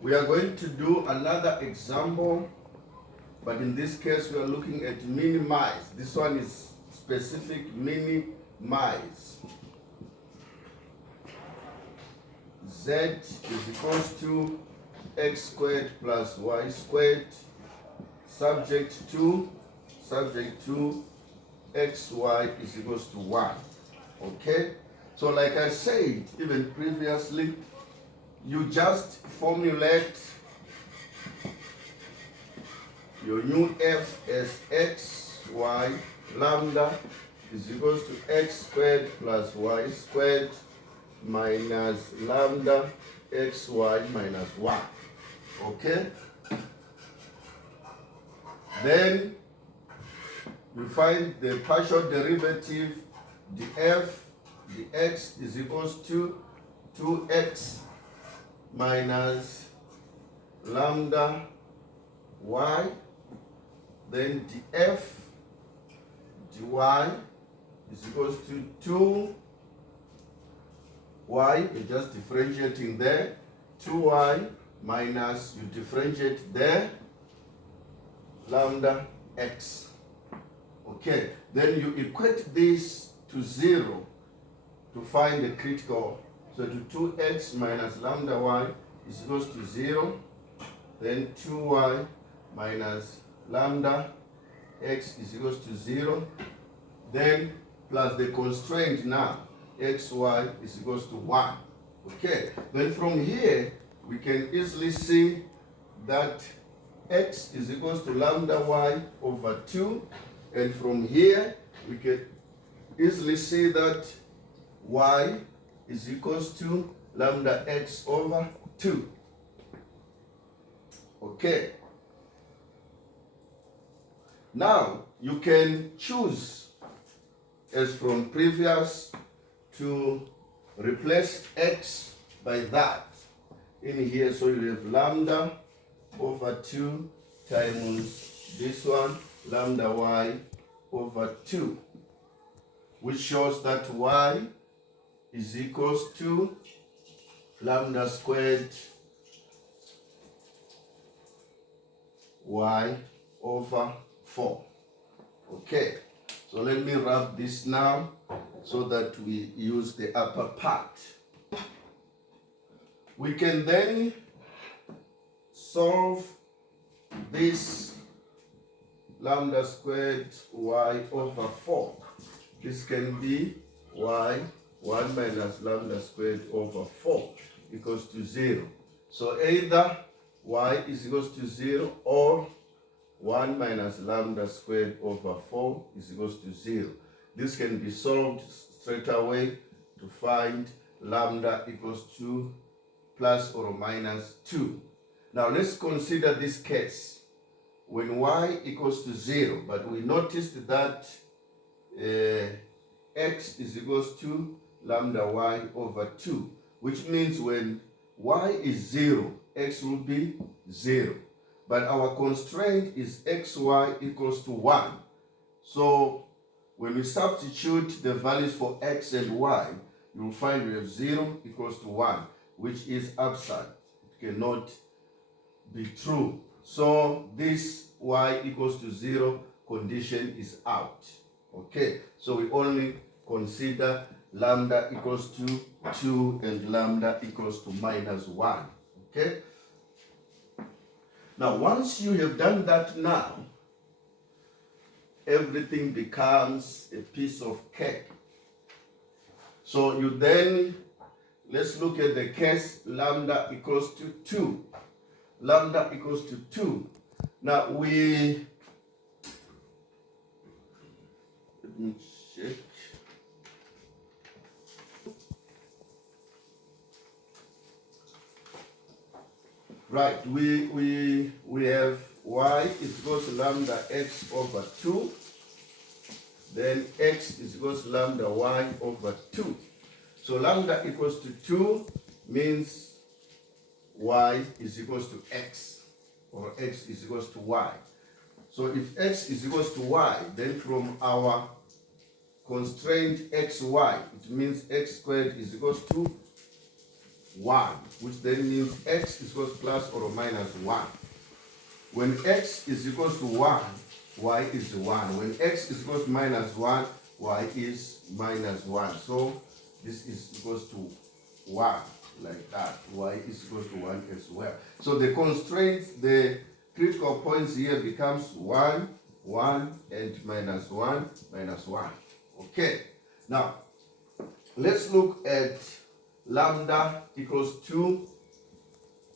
We are going to do another example, but in this case we are looking at minimize. This one is specific minimize. Z is equals to x squared plus y squared, subject to xy is equals to 1. Okay? So like I said even previously, you just formulate your new f as x, y, lambda is equals to x squared plus y squared minus lambda xy minus 1. Okay? Then you find the partial derivative, df dx is equals to 2x minus lambda y, then df dy is equals to 2y, you're just differentiating there, 2y minus, you differentiate there, lambda x. Okay, then you equate this to 0 to find the critical. So to 2x minus lambda y is equals to 0, then 2y minus lambda x is equals to 0, then plus the constraint now, xy is equals to 1. Okay, then from here we can easily see that x is equals to lambda y over 2, and from here we can easily see that y is equals to lambda x over 2. Okay. Now you can choose, as from previous, to replace x by that in here. So you have lambda over 2 times this one, lambda y over 2, which shows that y is equals to lambda squared y over 4. Okay, so let me wrap this now so that we use the upper part. We can then solve this lambda squared y over 4. This can be y 1 minus lambda squared over 4 equals to 0. So either y is equals to 0 or 1 minus lambda squared over 4 is equals to 0. This can be solved straight away to find lambda equals to plus or minus 2. Now let's consider this case when y equals to 0, but we noticed that x is equals to lambda y over 2, which means when y is 0, x will be 0. But our constraint is xy equals to 1. So when we substitute the values for x and y, you will find we have 0 equals to 1, which is absurd. It cannot be true. So this y equals to 0 condition is out. Okay, so we only consider lambda equals to 2 and lambda equals to minus 1. Okay. Now, once you have done that now, everything becomes a piece of cake. So you then, let's look at the case lambda equals to 2. Lambda equals to 2. Now let me check. Right, we have y is equals to lambda x over 2. Then x is equals to lambda y over 2. So lambda equals to 2 means y is equals to x, or x is equals to y. So if x is equals to y, then from our constraint xy, it means x squared is equals to 1, which then means x is equals plus or minus 1. When x is equals to 1, y is 1. When x is equals to minus 1, y is minus 1. So this is equals to 1, like that. Y is equals to 1 as well. So the constraints, the critical points here becomes 1, 1, and minus 1, minus 1. Okay. Now, let's look at lambda equals 2.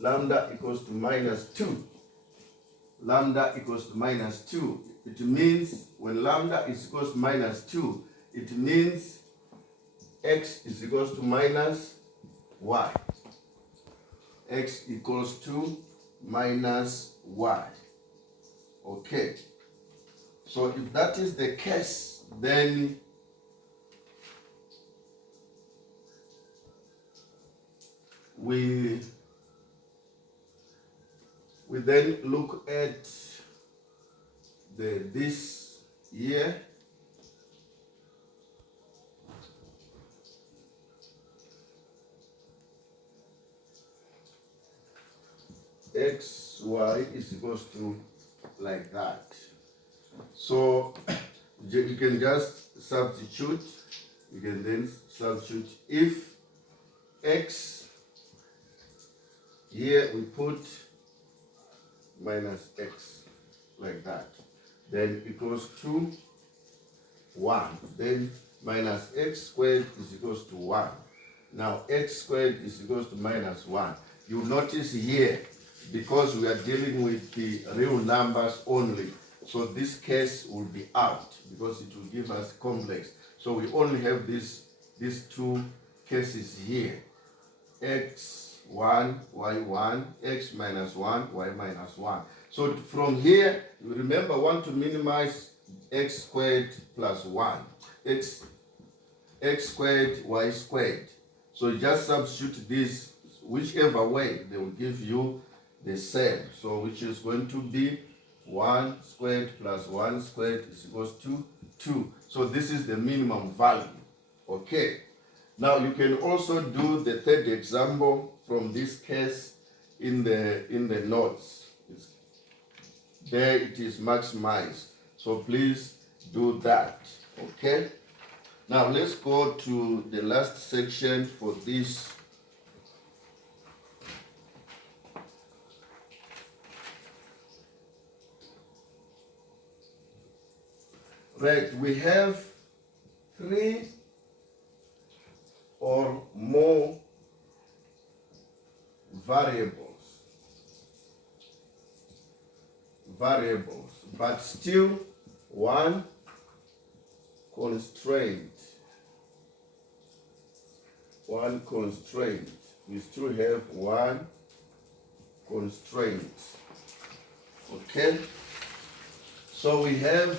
Lambda equals to minus 2. Lambda equals to minus 2. It means when lambda is equals to minus 2, it means x is equals to minus y. X equals to minus y. Okay. So if that is the case, then we then look at this here. X, y is equals to like that. So you can just substitute. You can then substitute if x, here we put minus x like that, then equals to 1. Then minus x squared is equals to 1. Now x squared is equals to minus 1. You notice here, because we are dealing with the real numbers only, so this case will be out because it will give us complex. So we only have these two cases here: x1, y1, x minus 1, y minus 1. So from here, you remember, want to minimize x squared plus 1, x squared, y squared. So you just substitute this, whichever way, they will give you the same. So which is going to be 1 squared plus 1 squared is equals to 2. So this is the minimum value. Okay. Now you can also do the third example from this case in the notes. There it is maximized. So please do that. Okay. Now let's go to the last section for this. Right, we have 3 or more variables, but still one constraint. We still have one constraint. Okay? So we have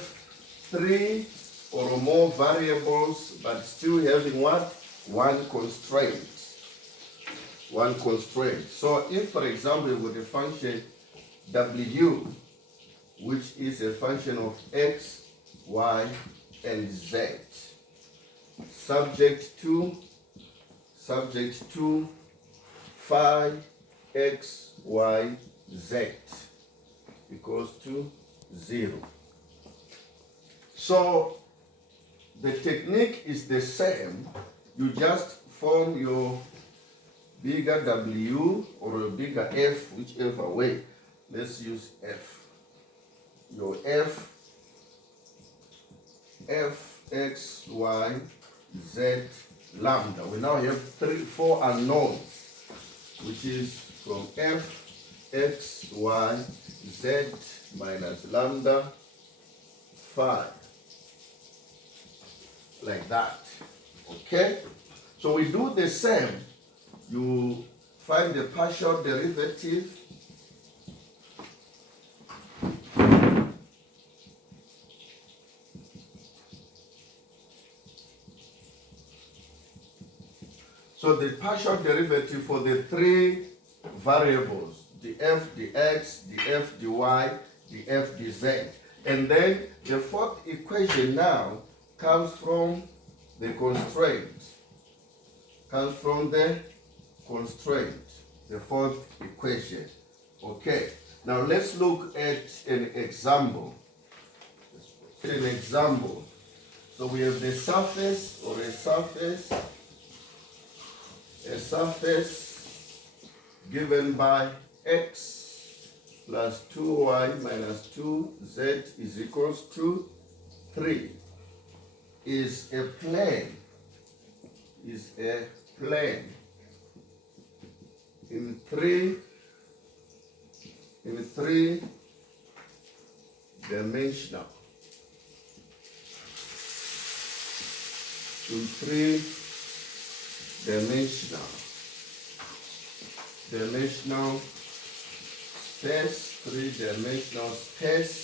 3 or more variables, but still having what? One constraint. So if, for example, with the function w, which is a function of x, y, and z, subject to phi x, y, z equals to 0. So the technique is the same. You just form your bigger W or a bigger F, whichever way. Let's use F. Your F, X, Y, Z, lambda. We now have 4 unknowns, which is from F, X, Y, Z minus lambda, phi. Like that. Okay? So we do the same. You find the partial derivative. So the partial derivative for the 3 variables, the f, the x, the f, the y, the f, the z. And then the 4th equation now comes from the constraint. constraint, the fourth equation. Okay, now let's look at an example. An example. So we have the surface, or a surface given by x plus 2y minus 2z is equals to 3 is a plane in three dimensional. In three-dimensional space, three-dimensional space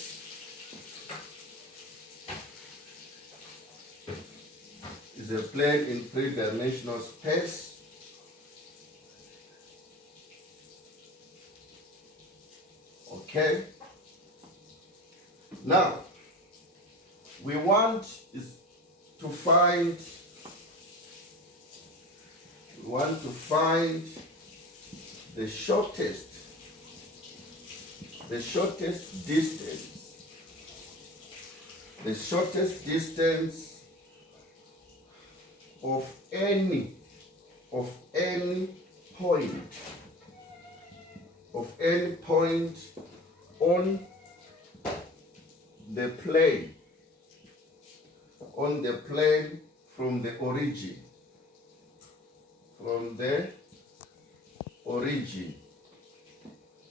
is a plane in three-dimensional space. Okay. Now, we want to find the shortest distance of any point on the plane from the origin